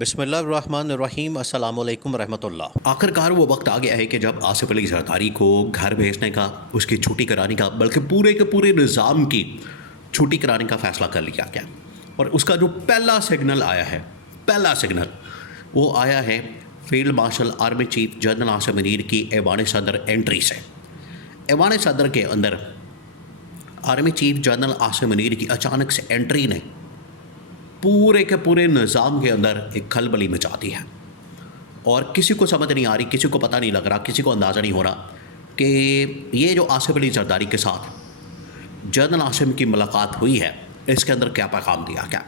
بسم اللہ الرحمن الرحیم، السلام علیکم ورحمۃ اللہ۔ آخر کار وہ وقت آ گیا ہے کہ جب آصف علی زرداری کو گھر بھیجنے کا، اس کی چھٹی کرانے کا، بلکہ پورے کے پورے نظام کی چھٹی کرانے کا فیصلہ کر لیا گیا۔ اور اس کا جو پہلا سگنل آیا ہے، وہ آیا ہے field marshal army chief general Asim Munir کی ایوان صدر انٹری سے۔ ایوان صدر کے اندر army chief general Asim Munir کی اچانک سے انٹری نے پورے کے پورے نظام کے اندر ایک کھلبلی مچا دی ہے، اور کسی کو سمجھ نہیں آ رہی، کسی کو پتہ نہیں لگ رہا، کسی کو اندازہ نہیں ہو رہا کہ یہ جو آصف علی زرداری کے ساتھ جنرل عاصم کی ملاقات ہوئی ہے، اس کے اندر کیا پیغام دیا گیا۔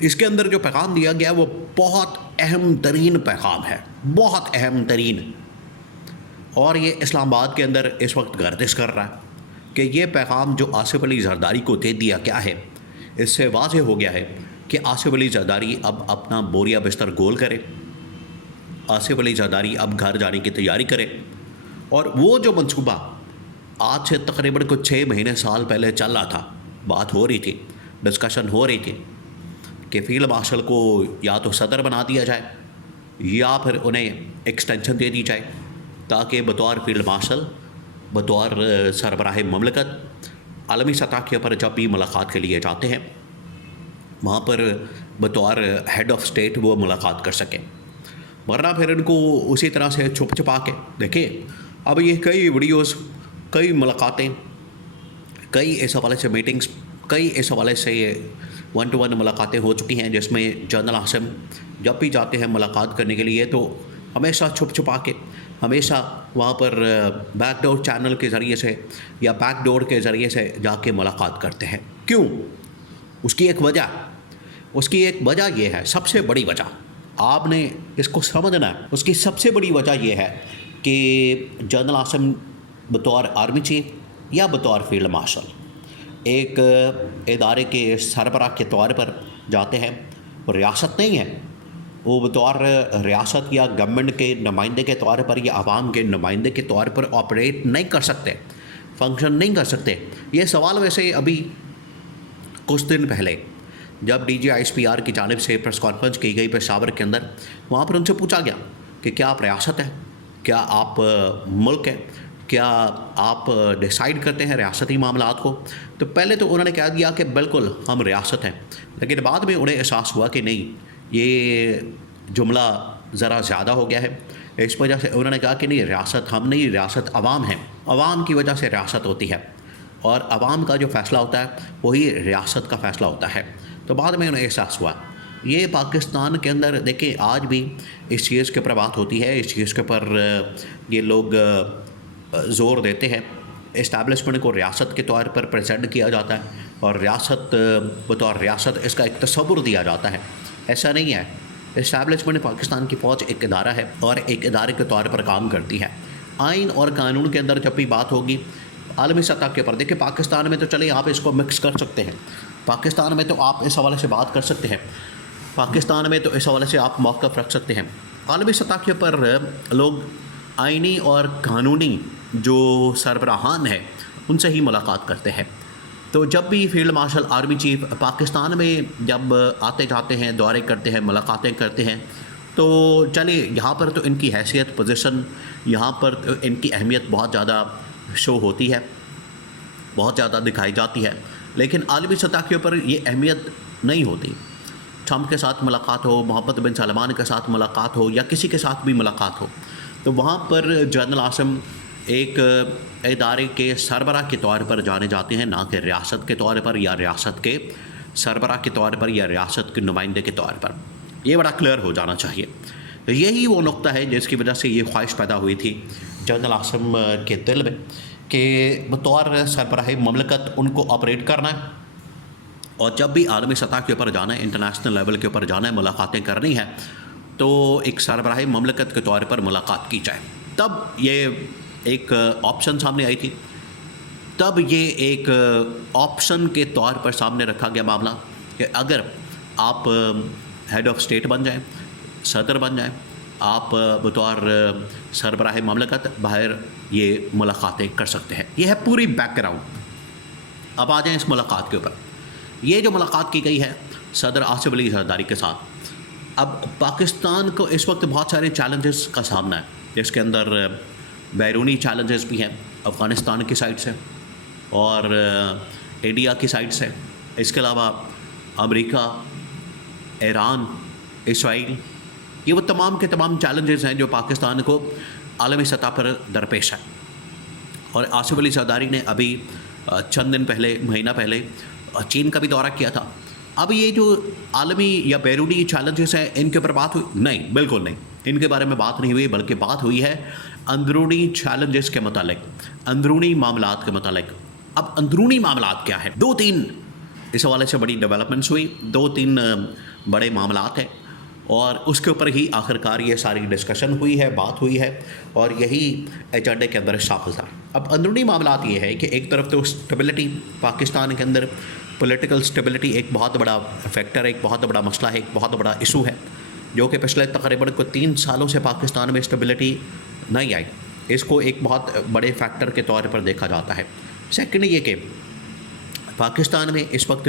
اس کے اندر جو پیغام دیا گیا وہ بہت اہم ترین پیغام ہے، بہت اہم ترین، اور یہ اسلام آباد کے اندر اس وقت گردش کر رہا ہے کہ یہ پیغام جو آصف علی زرداری کو دے دیا گیا ہے، اس سے واضح ہو گیا ہے کہ آصف علی زرداری اب اپنا بوریا بستر گول کرے، آصف علی زرداری اب گھر جانے کی تیاری کرے، اور وہ جو منصوبہ آج سے تقریباً کچھ 6 مہینے سال پہلے چل رہا تھا، بات ہو رہی تھی، ڈسکشن ہو رہی تھی کہ فیلڈ مارشل کو یا تو صدر بنا دیا جائے یا پھر انہیں ایکسٹینشن دے دی جائے، تاکہ بطور فیلڈ مارشل، بطور سربراہ مملکت عالمی سطح کے اوپر جب بھی ملاقات کے لیے جاتے ہیں، وہاں پر بطور ہیڈ آف اسٹیٹ وہ ملاقات کر سکیں، ورنہ پھر ان کو اسی طرح سے چھپ چھپا کے دیکھیں۔ اب یہ کئی ویڈیوز، کئی ملاقاتیں، کئی اس حوالے سے میٹنگز، کئی اس حوالے سے 1 to 1 ملاقاتیں ہو چکی ہیں، جس میں جنرل عاصم جب بھی جاتے ہیں ملاقات کرنے کے لیے تو ہمیشہ چھپ چھپا کے، ہمیشہ وہاں پر بیک ڈور چینل کے ذریعے سے یا بیک ڈور کے ذریعے سے جا کے ملاقات کرتے ہیں۔ کیوں؟ اس کی ایک وجہ یہ ہے، سب سے بڑی وجہ آپ نے اس کو سمجھنا ہے، اس کی سب سے بڑی وجہ یہ ہے کہ جنرل عاصم بطور آرمی چیف یا بطور فیلڈ مارشل ایک ادارے کے سربراہ کے طور پر جاتے ہیں، ریاست نہیں ہے، وہ بطور ریاست یا گورنمنٹ کے نمائندے کے طور پر یا عوام کے نمائندے کے طور پر آپریٹ نہیں کر سکتے، فنکشن نہیں کر سکتے۔ یہ سوال ویسے ابھی کچھ دن پہلے جب D G I S P R کی جانب سے پریس کانفرنس کی گئی پشاور کے اندر، وہاں پر ان سے پوچھا گیا کہ کیا آپ ریاست ہیں، کیا آپ ملک ہیں، کیا آپ ڈیسائیڈ کرتے ہیں ریاستی معاملات کو؟ تو پہلے تو انہوں نے کہہ دیا کہ بالکل ہم ریاست ہیں، لیکن بعد میں انہیں احساس ہوا کہ نہیں، یہ جملہ ذرا زیادہ ہو گیا ہے، اس وجہ سے انہوں نے کہا کہ نہیں، ریاست ہم نہیں، ریاست عوام ہیں، عوام کی وجہ سے ریاست ہوتی ہے، اور عوام کا جو فیصلہ ہوتا ہے وہی ریاست کا فیصلہ ہوتا ہے۔ تو بعد میں انہیں احساس ہوا۔ یہ پاکستان کے اندر دیکھیں آج بھی اس چیز کے اوپر بات ہوتی ہے، اس چیز کے اوپر یہ لوگ زور دیتے ہیں، اسٹیبلشمنٹ کو ریاست کے طور پر پریزنٹ کیا جاتا ہے، اور ریاست بطور ریاست اس کا ایک تصور دیا جاتا ہے۔ ایسا نہیں ہے، اسٹیبلشمنٹ پاکستان کی فوج ایک ادارہ ہے اور ایک ادارے کے طور پر کام کرتی ہے۔ آئین اور قانون کے اندر جب بھی بات ہوگی عالمی سطح کے اوپر، دیکھیں پاکستان میں تو چلیں آپ اس کو مکس کر سکتے ہیں، پاکستان میں تو آپ اس حوالے سے بات کر سکتے ہیں، پاکستان میں تو اس حوالے سے آپ موقف رکھ سکتے ہیں۔ عالمی سطح کے اوپر لوگ آئینی اور قانونی جو سربراہان ہیں ان سے ہی ملاقات کرتے ہیں۔ تو جب بھی field marshal army chief Pakistan میں جب آتے جاتے ہیں، دورے کرتے ہیں، ملاقاتیں کرتے ہیں، تو چلے یہاں پر تو ان کی حیثیت، پوزیشن، یہاں پر تو ان کی اہمیت بہت زیادہ شو ہوتی ہے، بہت زیادہ دکھائی جاتی ہے، لیکن عالمی سطح کے اوپر یہ اہمیت نہیں ہوتی۔ ٹرمپ کے ساتھ ملاقات ہو، محمد بن سلمان کے ساتھ ملاقات ہو، یا کسی کے ساتھ بھی ملاقات ہو، تو وہاں پر جنرل عاصم ایک ادارے کے سربراہ کے طور پر جانے جاتے ہیں، نہ کہ ریاست کے طور پر یا ریاست کے سربراہ کے طور پر یا ریاست کے نمائندے کے طور پر۔ یہ بڑا کلیئر ہو جانا چاہیے۔ یہی وہ نقطہ ہے جس کی وجہ سے یہ خواہش پیدا ہوئی تھی جنرل عاصم کے دل میں کہ بطور سربراہ مملکت ان کو آپریٹ کرنا ہے، اور جب بھی عالمی سطح کے اوپر جانا ہے، انٹرنیشنل لیول کے اوپر جانا ہے، ملاقاتیں کرنی ہیں، تو ایک سربراہ مملکت کے طور پر ملاقات کی جائے۔ تب یہ ایک آپشن سامنے آئی تھی، تب یہ ایک آپشن کے طور پر سامنے رکھا گیا معاملہ کہ اگر آپ ہیڈ آف اسٹیٹ بن جائیں، صدر بن جائیں، آپ بطور سربراہ مملکت باہر یہ ملاقاتیں کر سکتے ہیں۔ یہ ہے پوری بیک گراؤنڈ۔ اب آ جائیں اس ملاقات کے اوپر۔ یہ جو ملاقات کی گئی ہے صدر آصف علی زرداری کے ساتھ، اب پاکستان کو اس وقت بہت سارے چیلنجز کا سامنا ہے، جس کے اندر بیرونی چیلنجز بھی ہیں افغانستان کی سائڈ سے اور انڈیا کی سائڈ سے، اس کے علاوہ امریکہ، ایران، اسرائیل، یہ وہ تمام کے تمام چیلنجز ہیں جو پاکستان کو عالمی سطح پر درپیش ہیں۔ اور آصف علی زرداری نے ابھی چند دن پہلے، مہینہ پہلے چین کا بھی دورہ کیا تھا۔ اب یہ جو عالمی یا بیرونی چیلنجز ہیں ان کے اوپر بات ہوئی؟ نہیں، بالکل نہیں، ان کے بارے میں بات نہیں ہوئی، بلکہ بات ہوئی ہے اندرونی چیلنجز کے متعلق، اندرونی معاملات کے متعلق۔ اب اندرونی معاملات کیا ہے؟ 2-3 اس حوالے سے بڑی ڈیولپمنٹس ہوئی، 2-3 بڑے معاملات ہیں، اور اس کے اوپر ہی آخرکار یہ ساری ڈسکشن ہوئی ہے، بات ہوئی ہے، اور یہی ایجنڈے کے اندر شامل تھا۔ اب اندرونی معاملات یہ ہے کہ ایک طرف تو اسٹیبلٹی، پاکستان کے اندر پولیٹیکل اسٹیبلٹی ایک بہت بڑا فیکٹر ہے، ایک بہت بڑا مسئلہ ہے، ایک بہت بڑا ایشو ہے، جو کہ پچھلے تقریباً 3 سالوں سے پاکستان میں اسٹیبلٹی نہیں آئی۔ اس کو ایک بہت بڑے فیکٹر کے طور پر دیکھا جاتا ہے۔ سیکنڈ یہ کہ پاکستان میں اس وقت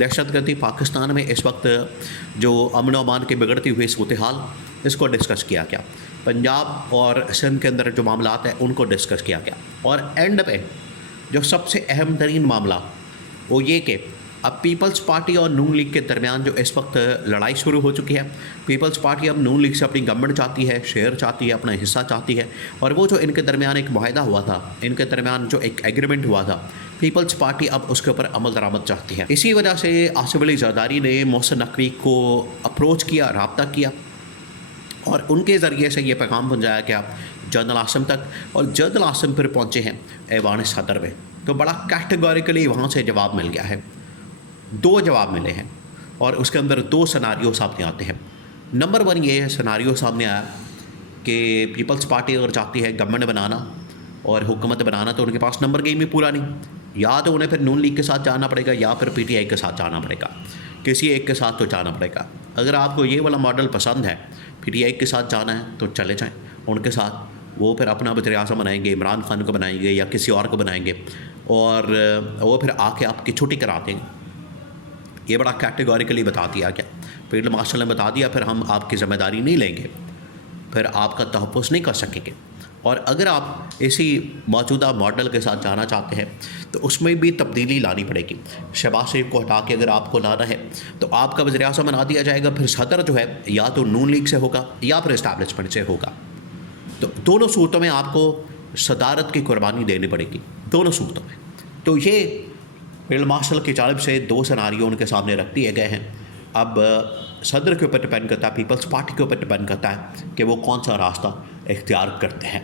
دہشت گردی، پاکستان میں اس وقت جو امن و امان کی بگڑتی ہوئی صورتحال، اس کو ڈسکس کیا گیا۔ پنجاب اور سندھ کے اندر جو معاملات ہیں ان کو ڈسکس کیا گیا، اور اینڈ پہ جو سب سے اہم ترین معاملہ وہ یہ کہ اب پیپلز پارٹی اور نون لیگ کے درمیان جو اس وقت لڑائی شروع ہو چکی ہے، پیپلز پارٹی اب نون لیگ سے اپنی گورنمنٹ چاہتی ہے، شیئر چاہتی ہے، اپنا حصہ چاہتی ہے، اور وہ جو ان کے درمیان ایک معاہدہ ہوا تھا، ان کے درمیان جو ایک ایگریمنٹ ہوا تھا، پیپلز پارٹی اب اس کے اوپر عمل درآمد چاہتی ہے۔ اسی وجہ سے آصف علی زرداری نے محسن نقوی کو اپروچ کیا، رابطہ کیا، اور ان کے ذریعے سے یہ پیغام پہنچایا گیا جنرل عاصم تک، اور جنرل عاصم پھر پہنچے ہیں ایوان صدر میں۔ تو بڑا کیٹیگوریکلی وہاں سے جواب مل گیا ہے، 2 جواب ملے ہیں، اور اس کے اندر 2 سیناریو سامنے آتے ہیں۔ نمبر 1 یہ سیناریو سامنے آیا کہ پیپلز پارٹی اگر چاہتی ہے گورنمنٹ بنانا اور حکومت بنانا، تو ان کے پاس نمبر گیم بھی پورا نہیں، یا تو انہیں پھر نون لیگ کے ساتھ جانا پڑے گا، یا پھر پی ٹی آئی کے ساتھ جانا پڑے گا، کسی ایک کے ساتھ تو جانا پڑے گا۔ اگر آپ کو یہ والا ماڈل پسند ہے، پی ٹی آئی کے ساتھ جانا ہے، تو چلے جائیں ان کے ساتھ، وہ پھر اپنا وزیر اعظم بنائیں گے، عمران خان کو بنائیں گے یا کسی اور کو بنائیں گے، اور وہ پھر آ کے آپ کی چھٹی کرا دیں گے۔ یہ بڑا کیٹیگوریکلی بتا دیا گیا، فیلڈ مارشل نے بتا دیا پھر ہم آپ کی ذمہ داری نہیں لیں گے، پھر آپ کا تحفظ نہیں کر سکیں گے۔ اور اگر آپ اسی موجودہ ماڈل کے ساتھ جانا چاہتے ہیں تو اس میں بھی تبدیلی لانی پڑے گی۔ شہباز شریف کو ہٹا کے اگر آپ کو لانا ہے تو آپ کا وزیر اعظم بنا دیا جائے گا، پھر صدر جو ہے یا تو نون لیگ سے ہوگا یا پھر اسٹیبلشمنٹ سے ہوگا۔ تو دونوں صورتوں میں آپ کو صدارت کی قربانی دینی پڑے گی، دونوں صورتوں میں۔ تو یہ فیلڈ مارشل کی جانب سے 2 سیناریو ان کے سامنے رکھ دیے گئے ہیں۔ اب صدر کے اوپر ڈپینڈ کرتا ہے، پیپلز پارٹی کے اوپر ڈپینڈ کرتا ہے کہ وہ کون سا راستہ اختیار کرتے ہیں۔